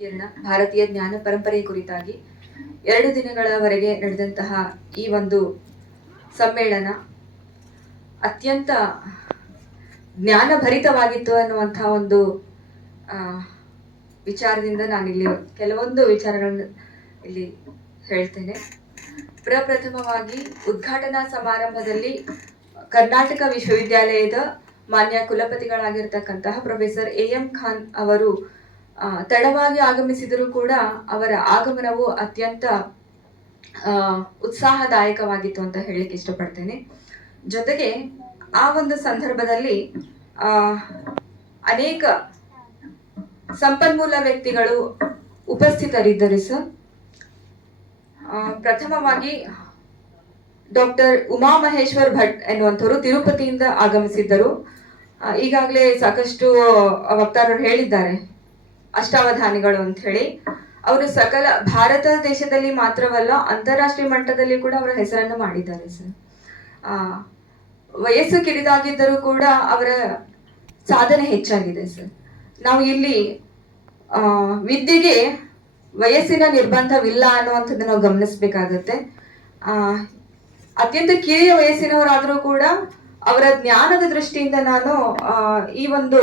ಕಿರಣ ಭಾರತೀಯ ಜ್ಞಾನ ಪರಂಪರೆಯ ಕುರಿತಾಗಿ 2 ದಿನಗಳವರೆಗೆ ನಡೆದಂತಹ ಈ ಒಂದು ಸಮ್ಮೇಳನ ಅತ್ಯಂತ ಜ್ಞಾನಭರಿತವಾಗಿತ್ತು ಅನ್ನುವಂತಹ ಒಂದು ವಿಚಾರದಿಂದ ನಾನಿಲ್ಲಿ ಕೆಲವೊಂದು ವಿಚಾರಗಳನ್ನು ಇಲ್ಲಿ ಹೇಳ್ತೇನೆ. ಪ್ರಪ್ರಥಮವಾಗಿ ಉದ್ಘಾಟನಾ ಸಮಾರಂಭದಲ್ಲಿ ಕರ್ನಾಟಕ ವಿಶ್ವವಿದ್ಯಾಲಯದ ಮಾನ್ಯ ಕುಲಪತಿಗಳಾಗಿರ್ತಕ್ಕಂತಹ ಪ್ರೊಫೆಸರ್ ಎಂ ಖಾನ್ ಅವರು ತಡವಾಗಿ ಆಗಮಿಸಿದರೂ ಕೂಡ ಅವರ ಆಗಮನವು ಅತ್ಯಂತ ಉತ್ಸಾಹದಾಯಕವಾಗಿತ್ತು ಅಂತ ಹೇಳಲಿಕ್ಕೆ ಇಷ್ಟಪಡ್ತೇನೆ. ಜೊತೆಗೆ ಆ ಒಂದು ಸಂದರ್ಭದಲ್ಲಿ ಅನೇಕ ಸಂಪನ್ಮೂಲ ವ್ಯಕ್ತಿಗಳು ಉಪಸ್ಥಿತರಿದ್ದರು ಸರ್. ಪ್ರಥಮವಾಗಿ ಡಾಕ್ಟರ್ ಉಮಾ ಮಹೇಶ್ವರ್ ಭಟ್ ಎನ್ನುವಂಥವರು ತಿರುಪತಿಯಿಂದ ಆಗಮಿಸಿದ್ದರು. ಈಗಾಗಲೇ ಸಾಕಷ್ಟು ವಕ್ತಾರರು ಹೇಳಿದ್ದಾರೆ ಅಷ್ಟಾವಧಾನಿಗಳು ಅಂತ ಹೇಳಿ. ಅವರು ಸಕಲ ಭಾರತ ದೇಶದಲ್ಲಿ ಮಾತ್ರವಲ್ಲ, ಅಂತಾರಾಷ್ಟ್ರೀಯ ಮಟ್ಟದಲ್ಲಿ ಕೂಡ ಅವರ ಹೆಸರನ್ನು ಮಾಡಿದ್ದಾರೆ ಸರ್. ವಯಸ್ಸು ಕಿರಿದಾಗಿದ್ದರೂ ಕೂಡ ಅವರ ಸಾಧನೆ ಹೆಚ್ಚಾಗಿದೆ ಸರ್. ನಾವು ಇಲ್ಲಿ ವಿದ್ಯೆಗೆ ವಯಸ್ಸಿನ ನಿರ್ಬಂಧವಿಲ್ಲ ಅನ್ನುವಂಥದ್ದು ನಾವು ಗಮನಿಸಬೇಕಾಗತ್ತೆ. ಅತ್ಯಂತ ಕಿರಿಯ ವಯಸ್ಸಿನವರಾದರೂ ಕೂಡ ಅವರ ಜ್ಞಾನದ ದೃಷ್ಟಿಯಿಂದ ನಾನು ಈ ಒಂದು